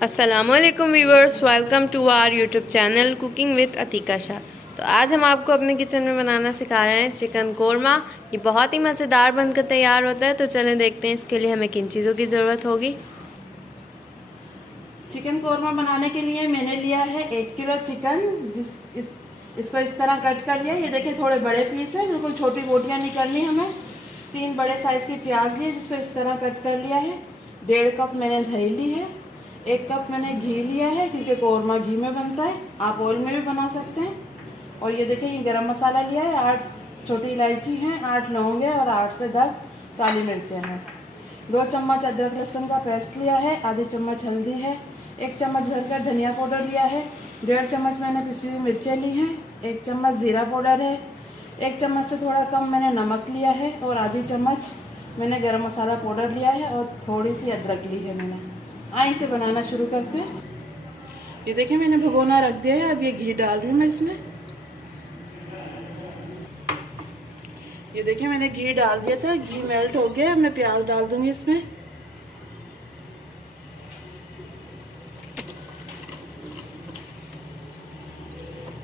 अस्सलामुअलैकुम viewers, welcome to our YouTube channel cooking with Atiqa Shah. तो आज हम आपको अपने किचन में बनाना सिखा रहे हैं चिकन कोरमा। ये बहुत ही मज़ेदार बनकर तैयार होता है। तो चलें देखते हैं इसके लिए हमें किन चीज़ों की ज़रूरत होगी। चिकन कोरमा बनाने के लिए मैंने लिया है 1 किलो चिकन। इसको इस तरह कट कर लिया। ये देखिए थोड़े बड़े पीस है, बिल्कुल छोटी बोटियाँ निकलनी हमें। 3 बड़े साइज की प्याज लिए जिसको इस तरह कट कर लिया है। 1.5 कप मैंने दही ली है। 1 कप मैंने घी लिया है क्योंकि कोरमा घी में बनता है, आप ऑयल में भी बना सकते हैं। और ये देखिए ये गरम मसाला लिया है, 8 छोटी इलायची हैं, 8 लौंग है और 8 से 10 काली मिर्चें हैं। 2 चम्मच अदरक लहसुन का पेस्ट लिया है, आधी चम्मच हल्दी है, 1 चम्मच भर कर धनिया पाउडर लिया है, 1.5 चम्मच मैंने पिसी हुई मिर्चें ली हैं, 1 चम्मच ज़ीरा पाउडर है, 1 चम्मच से थोड़ा कम मैंने नमक लिया है और आधी चम्मच मैंने गरम मसाला पाउडर लिया है और थोड़ी सी अदरक ली है मैंने। आइए इसे बनाना शुरू करते हैं। ये देखिए मैंने भगोना रख दिया है। अब ये घी डाल रही हूँ मैं इसमें। ये देखिए मैंने घी डाल दिया था, घी मेल्ट हो गया। अब मैं प्याज डाल दूंगी इसमें।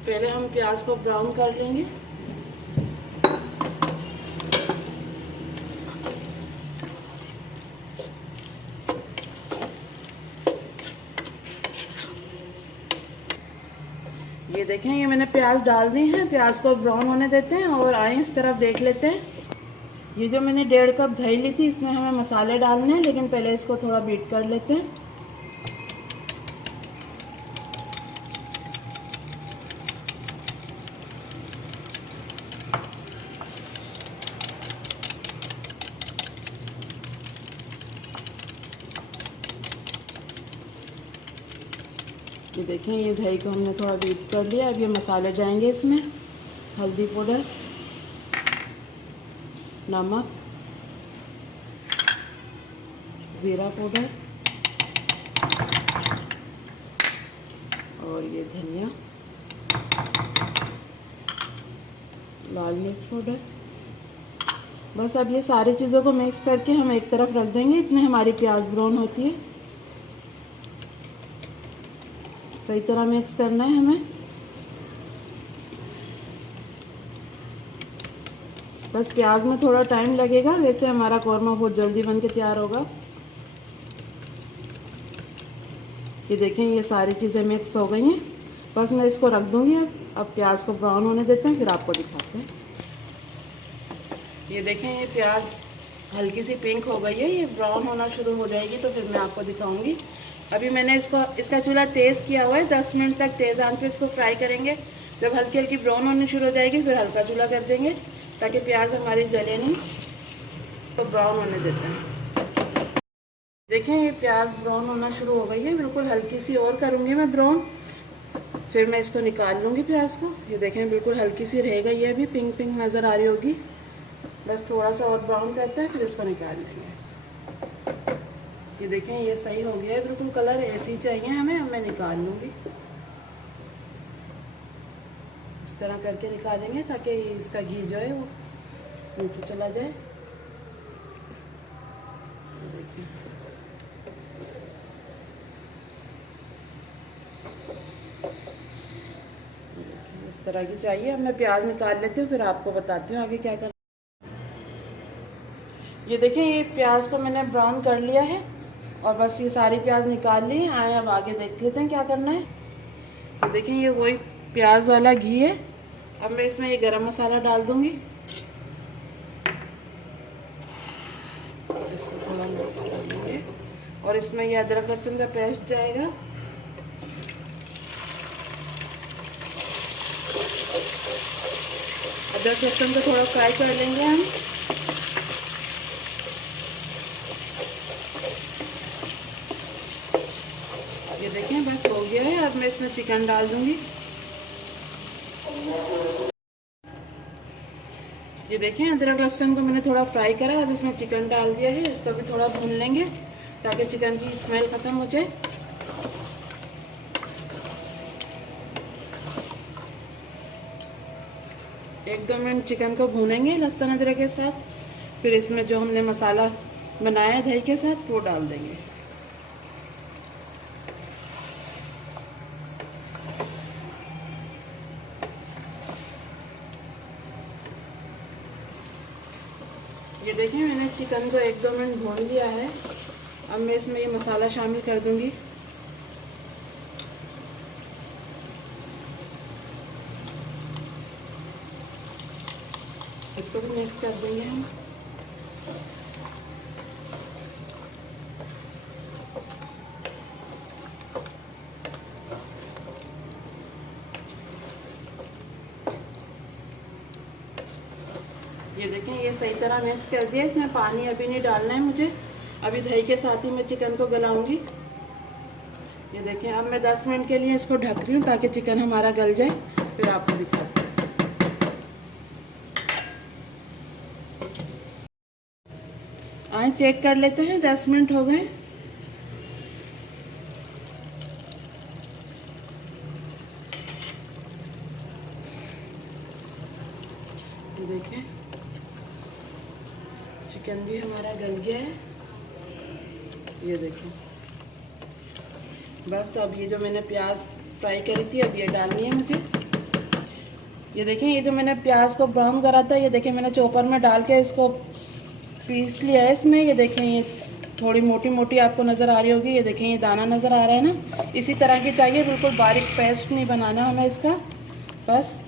पहले हम प्याज को ब्राउन कर लेंगे। ये देखें ये मैंने प्याज डाल दी हैं। प्याज को ब्राउन होने देते हैं और आए इस तरफ देख लेते हैं। ये जो मैंने 1.5 कप दही ली थी इसमें हमें मसाले डालने हैं, लेकिन पहले इसको थोड़ा बीट कर लेते हैं। ये देखें ये दही को हमने थोड़ा बीट कर लिया। अब ये मसाले जाएंगे इसमें। हल्दी पाउडर, नमक, ज़ीरा पाउडर और ये धनिया, लाल मिर्च पाउडर। बस अब ये सारी चीज़ों को मिक्स करके हम एक तरफ रख देंगे। इतने हमारी प्याज ब्राउन होती है। सही तरह मिक्स करना है हमें। बस प्याज में थोड़ा टाइम लगेगा, वैसे हमारा कोरमा बहुत जल्दी बन के तैयार होगा। ये देखें ये सारी चीज़ें मिक्स हो गई हैं। बस मैं इसको रख दूंगी। अब प्याज को ब्राउन होने देते हैं, फिर आपको दिखाते हैं। ये देखें ये प्याज हल्की सी पिंक हो गई है। ये ब्राउन होना शुरू हो जाएगी तो फिर मैं आपको दिखाऊंगी। अभी मैंने इसका चूल्हा तेज़ किया हुआ है। 10 मिनट तक तेज़ आंच पे इसको फ्राई करेंगे। जब हल्की हल्की ब्राउन होनी शुरू हो जाएगी फिर हल्का चूल्हा कर देंगे ताकि प्याज हमारी जले नहीं। तो ब्राउन होने देते हैं। देखें ये प्याज ब्राउन होना शुरू हो गई है। बिल्कुल हल्की सी और करूँगी मैं ब्राउन, फिर मैं इसको निकाल लूँगी प्याज को। ये देखें बिल्कुल हल्की सी रह गई है, अभी पिंक पिंक नज़र आ रही होगी। बस थोड़ा सा और ब्राउन करते हैं फिर इसको निकाल लेंगे। ये देखें ये सही हो गया है बिल्कुल, कलर ऐसे ही चाहिए हमें। अब मैं निकाल लूँगी। इस तरह करके निकालेंगे ताकि इसका घी जो है वो नीचे चला जाए। देखिए इस तरह की चाहिए। अब मैं प्याज निकाल लेती हूँ, फिर आपको बताती हूँ आगे क्या करना। ये देखें ये प्याज को मैंने ब्राउन कर लिया है और बस ये सारी प्याज निकाल ली है। आए अब आगे देख लेते हैं क्या करना है। तो देखें ये वही प्याज वाला घी है। अब मैं इसमें ये गरम मसाला डाल दूंगी। इसको थोड़ा मिक्स कर लेंगे और इसमें ये अदरक लहसुन का पेस्ट जाएगा। अदरक लहसुन को थोड़ा फ्राई कर लेंगे हम। ये देखें बस हो गया है। अब मैं इसमें चिकन डाल दूंगी। ये देखें अदरक लहसुन को मैंने थोड़ा फ्राई करा। अब इसमें चिकन डाल दिया है। इसको भी थोड़ा भून लेंगे ताकि चिकन की स्मेल खत्म हो जाए। एक दो मिनट चिकन को भूनेंगे लहसुन अदरक के साथ। फिर इसमें जो हमने मसाला बनाया दही के साथ वो डाल देंगे। देखिए मैंने चिकन को 1-2 मिनट भून लिया है। अब मैं इसमें ये मसाला शामिल कर दूंगी। इसको भी मिक्स कर देंगे हम। ये देखें ये सही तरह मिक्स कर दिया। इसमें पानी अभी नहीं डालना है मुझे, अभी दही के साथ ही मैं चिकन को गलाऊंगी। ये देखें अब मैं 10 मिनट के लिए इसको ढक रही हूँ ताकि चिकन हमारा गल जाए, फिर आपको दिखाती हूँ। आए चेक कर लेते हैं, 10 मिनट हो गए। देखें चिकन भी हमारा गल गया है। ये देखें बस अब ये जो मैंने प्याज फ्राई करी थी अब ये डालनी है मुझे। ये देखें ये जो मैंने प्याज को ब्राउन करा था, ये देखें मैंने चॉपर में डाल के इसको पीस लिया है इसमें। ये देखें ये थोड़ी मोटी मोटी आपको नज़र आ रही होगी। ये देखें ये दाना नज़र आ रहा है ना, इसी तरह की चाहिए, बिल्कुल बारीक पेस्ट नहीं बनाना हमें इसका। बस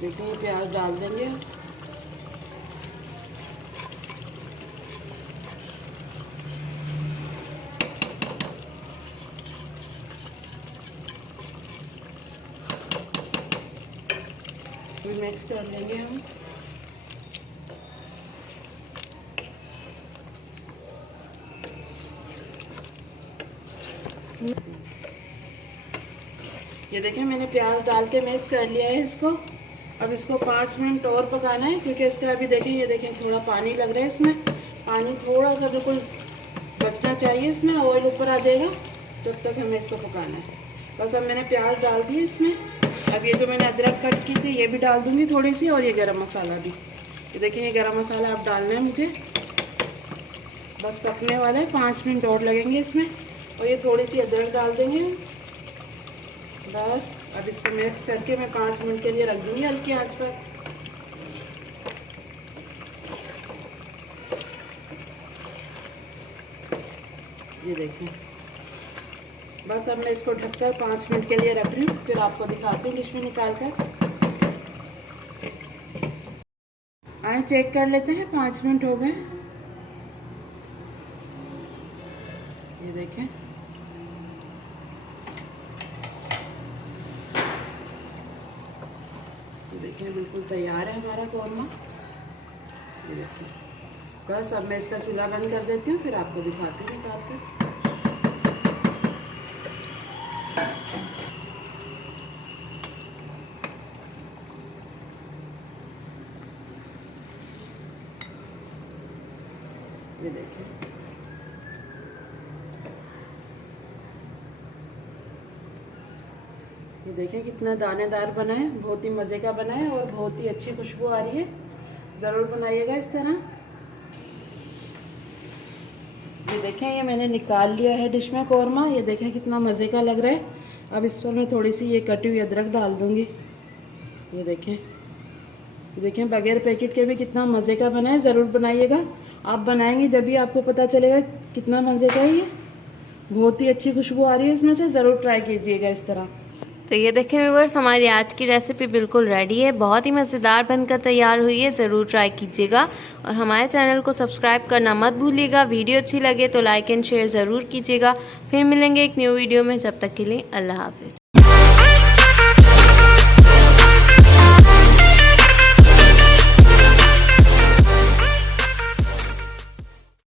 देखें ये प्याज डाल देंगे। मिक्स कर लेंगे हम। ये देखें मैंने प्याज डाल के मिक्स कर लिया है इसको। अब इसको 5 मिनट और पकाना है, क्योंकि इसका अभी देखें ये देखें थोड़ा पानी लग रहा है इसमें। पानी थोड़ा सा बिल्कुल बचना चाहिए, इसमें ऑयल ऊपर आ जाएगा, जब तक हमें इसको पकाना है। बस अब मैंने प्याज डाल दी इसमें। अब ये जो मैंने अदरक कट की थी ये भी डाल दूंगी थोड़ी सी, और ये गरम मसाला भी। ये देखें ये गरम मसाला अब डालना है मुझे। बस पकने वाला है, 5 मिनट और लगेंगे इसमें। और ये थोड़ी सी अदरक डाल देंगे। बस अब इसको मिक्स करके मैं 5 मिनट के लिए रख दूंगी हल्की आंच पर। ये देखें बस अब मैं इसको ढककर 5 मिनट के लिए रख रही हूँ, फिर आपको दिखाती हूँ डिश में निकाल कर। आए चेक कर लेते हैं, 5 मिनट हो गए। ये देखें ये देखें बिल्कुल तैयार है हमारा कौरमा। ये देखें बस अब मैं इसका चूल्हा बंद कर देती हूँ, फिर आपको दिखाती हूँ निकाल कर। ये देखें ये देखें कितना दानेदार बना है, बहुत ही मज़े का बना है और बहुत ही अच्छी खुशबू आ रही है। ज़रूर बनाइएगा इस तरह। ये देखें ये मैंने निकाल लिया है डिश में कौरमा। ये देखें कितना मज़े का लग रहा है। अब इस पर मैं थोड़ी सी ये कटी हुई अदरक डाल दूँगी। ये देखें बगैर पैकेट के भी कितना मज़े का बना है। ज़रूर बनाइएगा, आप बनाएंगे जब भी आपको पता चलेगा कितना मज़े का है। ये बहुत ही अच्छी खुशबू आ रही है इसमें से। ज़रूर ट्राई कीजिएगा इस तरह। तो ये देखें व्यूअर्स हमारी आज की रेसिपी बिल्कुल रेडी है, बहुत ही मज़ेदार बनकर तैयार हुई है। ज़रूर ट्राई कीजिएगा और हमारे चैनल को सब्सक्राइब करना मत भूलिएगा। वीडियो अच्छी लगे तो लाइक एंड शेयर ज़रूर कीजिएगा। फिर मिलेंगे एक न्यू वीडियो में, जब तक के लिए अल्लाह हाफिज़।